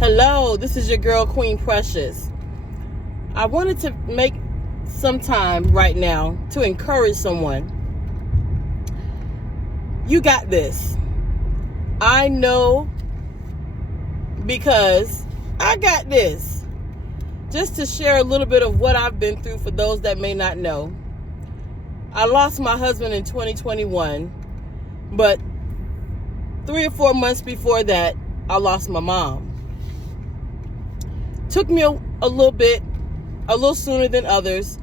Hello, this is your girl, Queen Precious. I wanted to make some time right now to encourage someone. You got this. I know because I got this. Just to share a little bit of what I've been through for those that may not know. I lost my husband in 2021, but 3 or 4 months before that, I lost my mom. Took me a little sooner than others,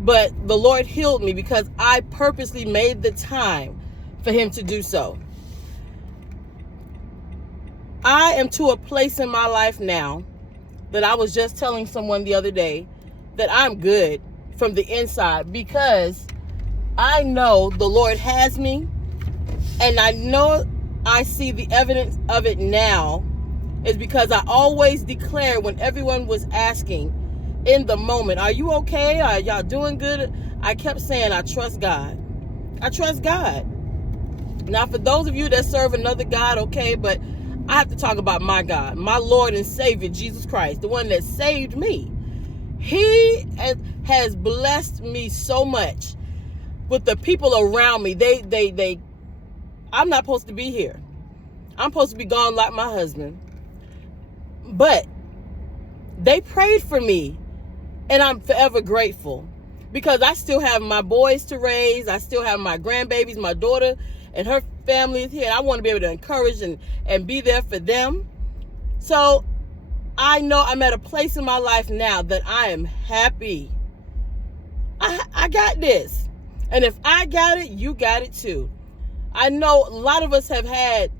but the Lord healed me because I purposely made the time for Him to do so. I am to a place in my life now that I was just telling someone the other day that I'm good from the inside because I know the Lord has me, and I know I see the evidence of it now. Is because I always declared when everyone was asking in the moment, are you okay? Are y'all doing good? I kept saying, I trust God. I trust God. Now, for those of you that serve another God, okay, but I have to talk about my God, my Lord and Savior, Jesus Christ, the one that saved me. He has blessed me so much with the people around me. I'm not supposed to be here. I'm supposed to be gone like my husband. But they prayed for me, and I'm forever grateful because I still have my boys to raise. I still have my grandbabies, my daughter and her family is here. And I want to be able to encourage and be there for them. So I know I'm at a place in my life now that I am happy. I got this. And if I got it, you got it too. I know a lot of us have had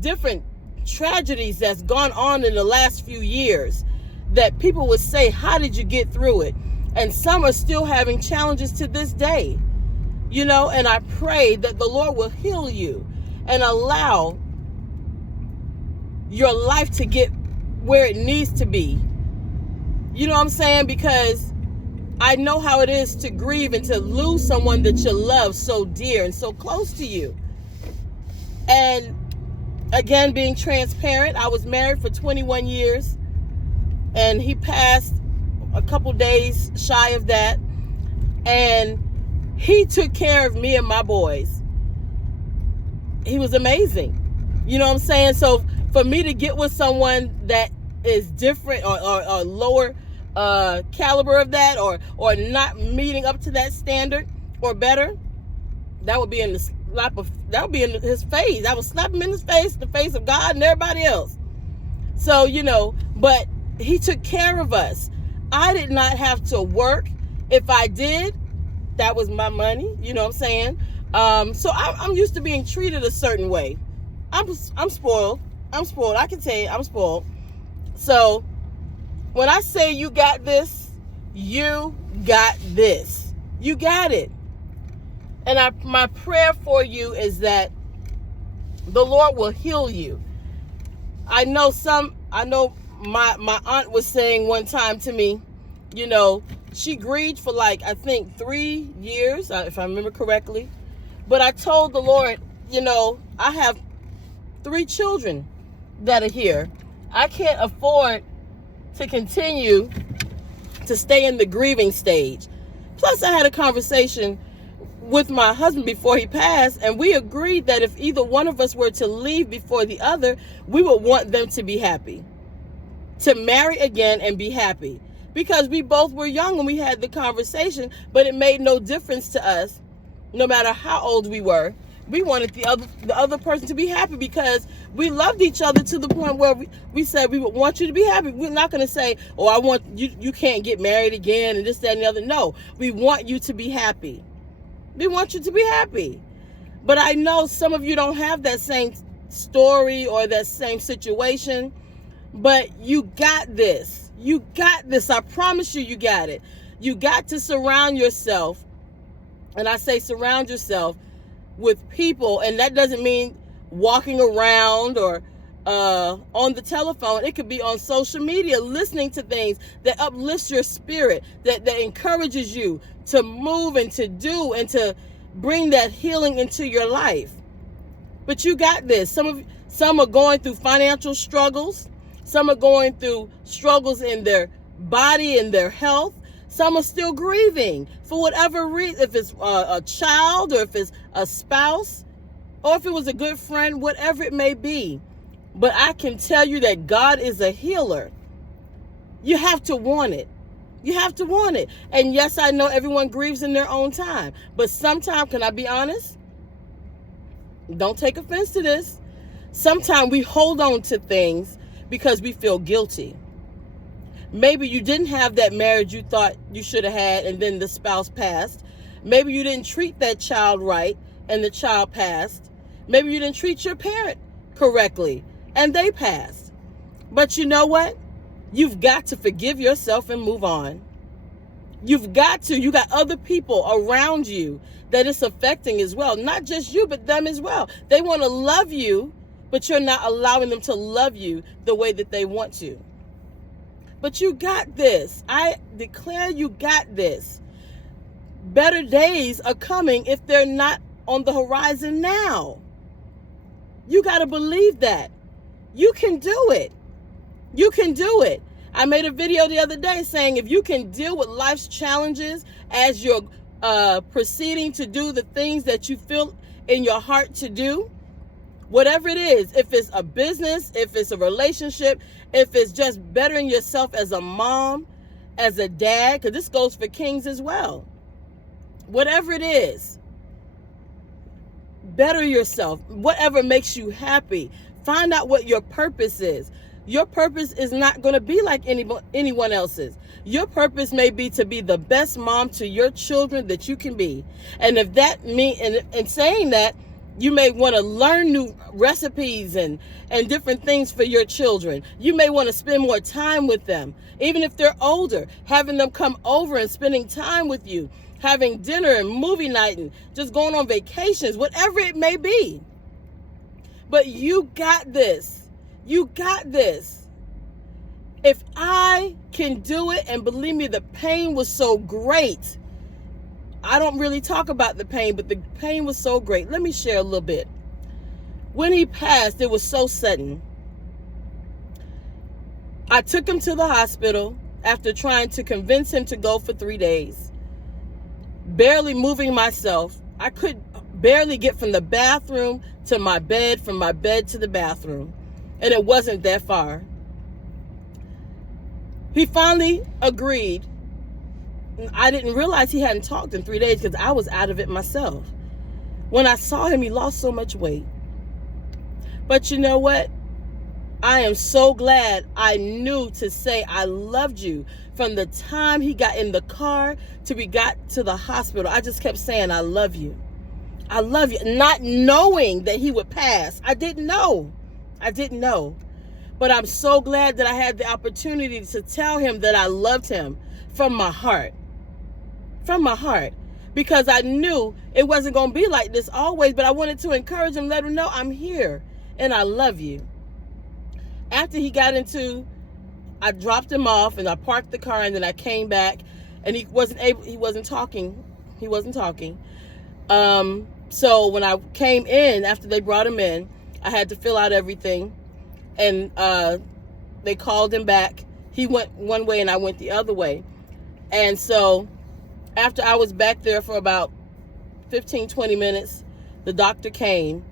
different tragedies that's gone on in the last few years that people would say, how did you get through it? And some are still having challenges to this day, and I pray that the Lord will heal you and allow your life to get where it needs to be. You know what I'm saying? Because I know how it is to grieve and to lose someone that you love so dear and so close to you. And again, being transparent, I was married for 21 years, and he passed a couple days shy of that, and he took care of me and my boys. He was amazing. You know what I'm saying? So for me to get with someone that is different or lower caliber of that or not meeting up to that standard or better, that would be in the that would be in his face. I would slap him in his face, the face of God and everybody else. So, but he took care of us. I did not have to work. If I did, that was my money. You know what I'm saying? So I'm used to being treated a certain way. I'm spoiled. I'm spoiled. I can tell you, I'm spoiled. So when I say you got this, you got this. You got it. And my prayer for you is that the Lord will heal you. I know my aunt was saying one time to me, she grieved for I think 3 years, if I remember correctly. But I told the Lord, I have 3 children that are here. I can't afford to continue to stay in the grieving stage. Plus, I had a conversation with my husband before he passed, and we agreed that if either one of us were to leave before the other, we would want them to be happy, to marry again and be happy, because we both were young and we had the conversation, but it made no difference to us. No matter how old we were, we wanted the other person to be happy because we loved each other to the point where we said we would want you to be happy. We're not going to say, oh, I want you can't get married again and this, that, and the other. No, we want you to be happy. We want you to be happy. But I know some of you don't have that same story or that same situation, but you got this. You got this. I promise you, you got it. You got to surround yourself, and I say surround yourself with people, and that doesn't mean walking around or on the telephone. It could be on social media, listening to things that uplifts your spirit, that encourages you to move and to do and to bring that healing into your life. But you got this. Some Some are going through financial struggles. Some are going through struggles in their body and their health. Some are still grieving for whatever reason, if it's a child or if it's a spouse or if it was a good friend, whatever it may be. But I can tell you that God is a healer. You have to want it. You have to want it. And yes, I know everyone grieves in their own time. But sometimes, can I be honest? Don't take offense to this. Sometimes we hold on to things because we feel guilty. Maybe you didn't have that marriage you thought you should have had and then the spouse passed. Maybe you didn't treat that child right and the child passed. Maybe you didn't treat your parent correctly and they passed. But you know what? You've got to forgive yourself and move on. You've got to. You got other people around you that it's affecting as well. Not just you, but them as well. They want to love you, but you're not allowing them to love you the way that they want to. But you got this. I declare you got this. Better days are coming if they're not on the horizon now. You got to believe that. You can do it. You can do it. I made a video the other day saying if you can deal with life's challenges as you're proceeding to do the things that you feel in your heart to do, whatever it is, if it's a business, if it's a relationship, if it's just bettering yourself as a mom, as a dad, because this goes for kings as well. Whatever it is, better yourself. Whatever makes you happy. Find out what your purpose is. Your purpose is not going to be like anyone else's. Your purpose may be to be the best mom to your children that you can be. And if that means, and saying that, you may want to learn new recipes and different things for your children. You may want to spend more time with them. Even if they're older, having them come over and spending time with you, having dinner and movie night and just going on vacations, whatever it may be. But you got this. You got this. If I can do it, and believe me, the pain was so great. I don't really talk about the pain, but the pain was so great. Let me share a little bit. When he passed, it was so sudden. I took him to the hospital after trying to convince him to go for 3 days. Barely moving myself. I could barely get from the bathroom to my bed, from my bed to the bathroom. And it wasn't that far. He finally agreed. I didn't realize he hadn't talked in 3 days because I was out of it myself. When I saw him, he lost so much weight. But you know what? I am so glad I knew to say I loved you from the time he got in the car to we got to the hospital. I just kept saying, I love you. I love you. Not knowing that he would pass. I didn't know. But I'm so glad that I had the opportunity to tell him that I loved him from my heart. From my heart. Because I knew it wasn't going to be like this always, but I wanted to encourage him, let him know I'm here and I love you. After he got into, I dropped him off and I parked the car and then I came back and he wasn't talking. So when I came in, after they brought him in, I had to fill out everything and they called him back. He went one way and I went the other way. And so after I was back there for about 15, 20 minutes, the doctor came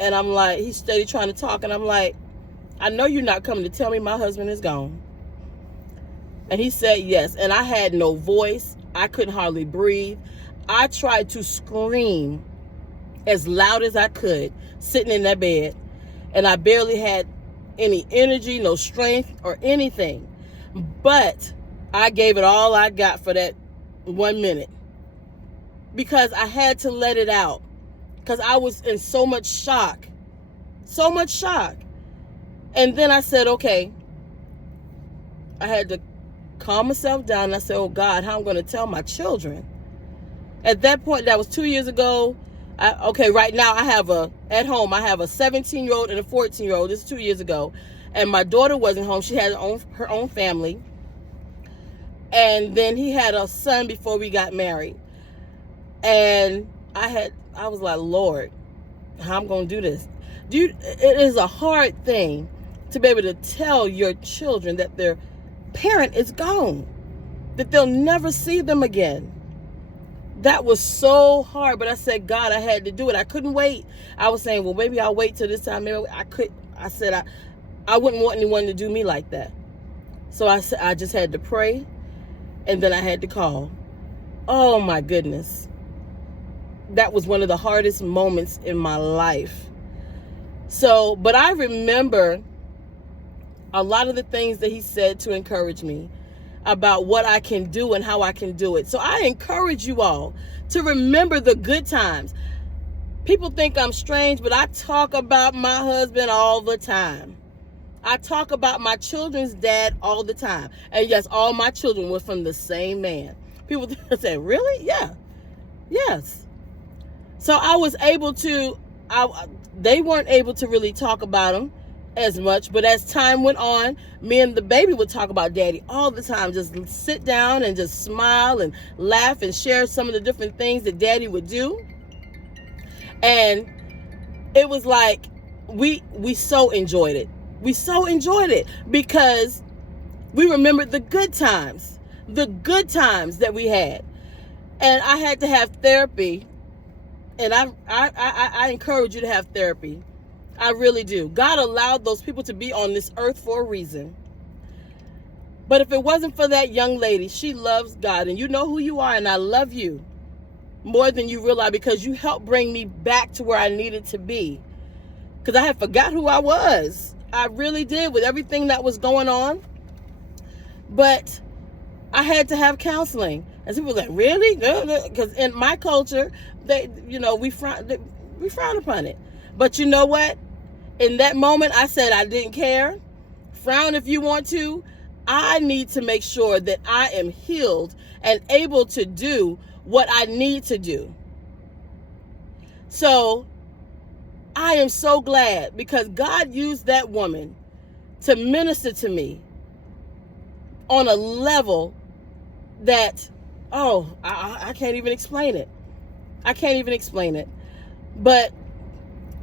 and I'm like, he's steady trying to talk. And I'm like, I know you're not coming to tell me my husband is gone. And he said yes. And I had no voice. I couldn't hardly breathe. I tried to scream as loud as I could sitting in that bed. And I barely had any energy, no strength or anything. But I gave it all I got for that 1 minute. Because I had to let it out. Because I was in so much shock. So much shock. And then I said, okay. I had to calm myself down. And I said, oh God, how am I going to tell my children? At that point, that was 2 years ago. Right now at home, I have a 17-year-old and a 14-year-old. This is 2 years ago. And my daughter wasn't home. She had her own family. And then he had a son before we got married. And I was like, Lord, how I'm going to do this? It is a hard thing to be able to tell your children that their parent is gone, that they'll never see them again. That was so hard, but I said, God, I had to do it. I couldn't wait. I was saying, well, maybe I'll wait till this time. Maybe I said, I wouldn't want anyone to do me like that. So I just had to pray, and then I had to call. Oh my goodness. That was one of the hardest moments in my life. So, but I remember a lot of the things that he said to encourage me about what I can do and how I can do it. So I encourage you all to remember the good times. People think I'm strange, but I talk about my husband all the time. I talk about my children's dad all the time. And yes, all my children were from the same man. People say, really? Yeah. Yes. So I was able to, they weren't able to really talk about him as much, but as time went on, me and the baby would talk about daddy all the time. Just sit down and just smile and laugh and share some of the different things that daddy would do. And it was like we so enjoyed it. We so enjoyed it because we remembered the good times that we had. And I had to have therapy, and I encourage you to have therapy. I really do. God allowed those people to be on this earth for a reason. But if it wasn't for that young lady, she loves God, and you know who you are, and I love you more than you realize, because you helped bring me back to where I needed to be. Because I had forgot who I was. I really did, with everything that was going on. But I had to have counseling. And people were like, really? Because in my culture, we frown upon it. But you know what? In that moment, I said I didn't care. Frown if you want to. I need to make sure that I am healed and able to do what I need to do. So I am so glad, because God used that woman to minister to me on a level that, I can't even explain it. I can't even explain it. But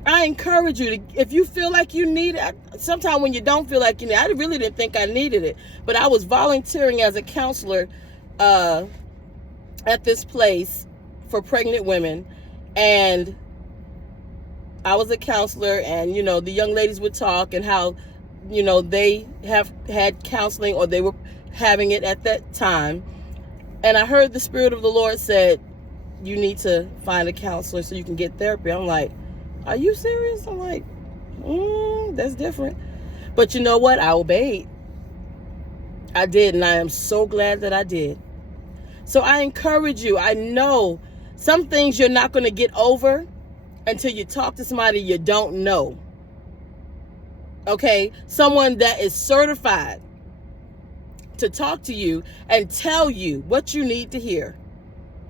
I encourage you to, if you feel like you need it, sometimes when you don't feel like you need it, I really didn't think I needed it, but I was volunteering as a counselor at this place for pregnant women, and I was a counselor, and the young ladies would talk and how they have had counseling, or they were having it at that time. And I heard the Spirit of the Lord said, you need to find a counselor so you can get therapy. I'm like, are you serious? I'm like, that's different. But you know what? I obeyed. I did, and I am so glad that I did. So I encourage you. I know some things you're not going to get over until you talk to somebody you don't know. Okay? Someone that is certified to talk to you and tell you what you need to hear.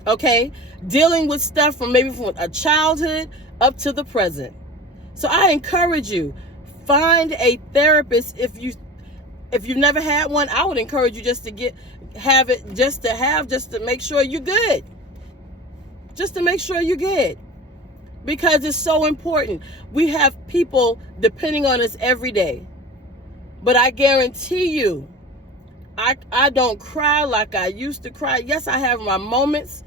Okay? Dealing with stuff from a childhood up to the present. So I encourage you, find a therapist. If you've never had one, I would encourage you just to make sure you're good. Just to make sure you're good. Because it's so important. We have people depending on us every day. But I guarantee you, I don't cry like I used to cry. Yes, I have my moments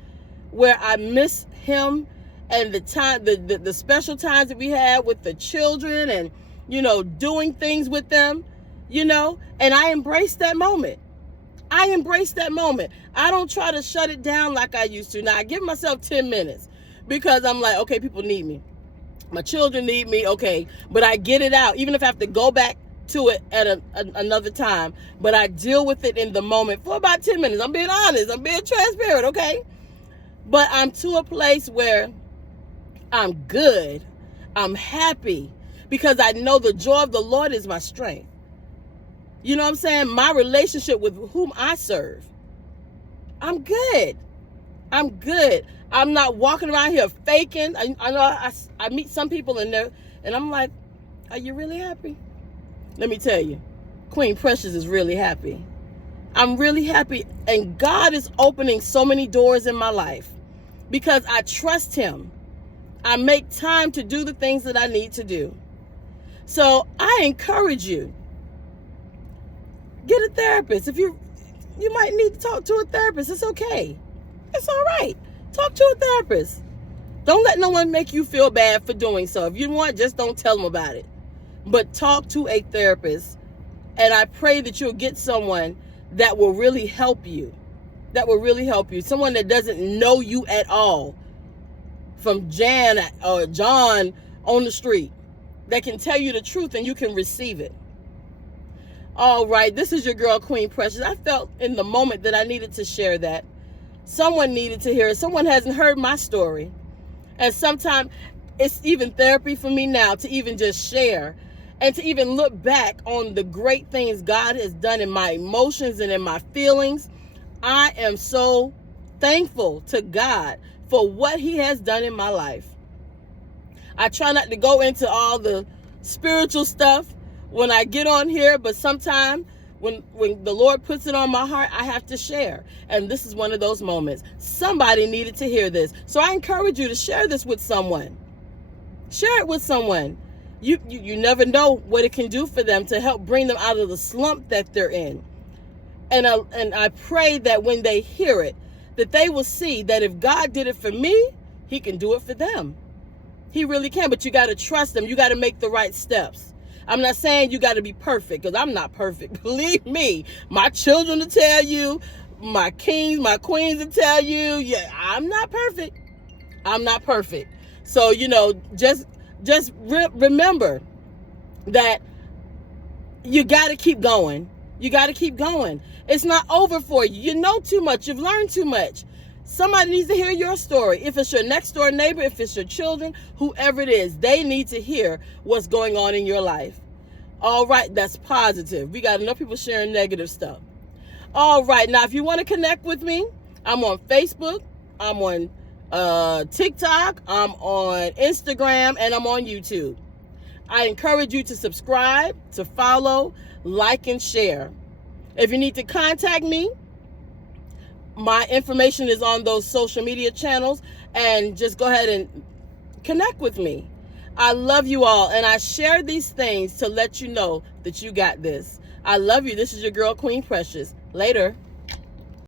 where I miss him, and the special times that we had with the children, and doing things with them, and I embrace that moment. I don't try to shut it down like I used to. Now I give myself 10 minutes because I'm like, okay, people need me. My children need me, okay, but I get it out, even if I have to go back to it at another time, but I deal with it in the moment for about 10 minutes. I'm being honest, I'm being transparent, okay? But I'm to a place where I'm good, I'm happy, because I know the joy of the Lord is my strength. You know what I'm saying? My relationship with whom I serve, I'm good. I'm not walking around here faking. I know I meet some people in there, and I'm like, are you really happy? Let me tell you, Queen Precious is really happy. I'm really happy, and God is opening so many doors in my life because I trust him. I make time to do the things that I need to do. So I encourage you, get a therapist. If you might need to talk to a therapist, it's okay. It's all right. Talk to a therapist. Don't let no one make you feel bad for doing so. If you want, just don't tell them about it. But talk to a therapist. And I pray that you'll get someone that will really help you. That will really help you. Someone that doesn't know you at all. From Jan or John on the street. That can tell you the truth and you can receive it. All right, this is your girl, Queen Precious. I felt in the moment that I needed to share that. Someone needed to hear it. Someone hasn't heard my story. And sometimes it's even therapy for me now to even just share and to even look back on the great things God has done in my emotions and in my feelings. I am so thankful to God for what he has done in my life. I try not to go into all the spiritual stuff when I get on here, but sometimes when the Lord puts it on my heart, I have to share. And this is one of those moments. Somebody needed to hear this. So I encourage you to share this with someone. Share it with someone. You never know what it can do for them to help bring them out of the slump that they're in. And I pray that when they hear it, that they will see that if God did it for me, he can do it for them. He really can, but you got to trust him. You got to make the right steps. I'm not saying you got to be perfect, because I'm not perfect. Believe me, my children will tell you, my kings, my queens will tell you, yeah, I'm not perfect. I'm not perfect. So, just remember that you got to keep going. You got to keep going. It's not over for you. You know too much. You've learned too much. Somebody needs to hear your story. If it's your next door neighbor, if it's your children, whoever it is, they need to hear what's going on in your life. All right, that's positive. We got enough people sharing negative stuff. All right, now if you want to connect with me, I'm on Facebook, I'm on TikTok, I'm on Instagram, and I'm on YouTube. I encourage you to subscribe, to follow, like, and share. If you need to contact me, my information is on those social media channels, and just go ahead and connect with me. I love you all, and I share these things to let you know that you got this. I love you. This is your girl, Queen Precious. Later.